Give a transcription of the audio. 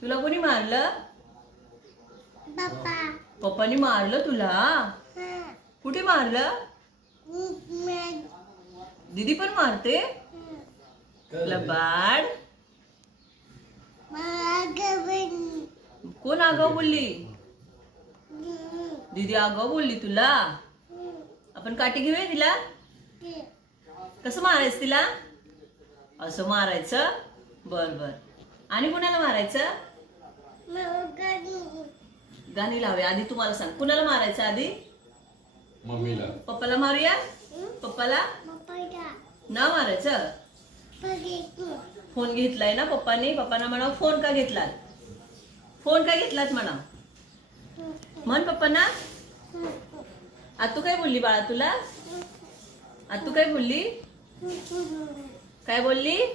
तुला कोणी मारलं? पप्पानी मारलं तुला? कुठे मारलं? दीदी पण मारते? लबाड. कोण आगाव बोलली? दीदी आगाव बोलली तुला? आपण काठी घेऊया तिला? कसं मारायचं तिला? असं मारायचं? बर बर. आणि कुणाला मारायचं? गाणी लावूया. आधी तुम्हाला सांग, कुणाला मारायचं आधी? मम्मीला. पप्पाला मारूया? पप्पाला ना मारायचं? फोन घेतलाय ना पप्पानी. पप्पाना म्हणा फोन का घेतलात? फोन का घेतलात म्हणा. म्हण पप्पांना. आतू काय बोलली बाळा तुला? आतू काय बोलली? काय बोलली?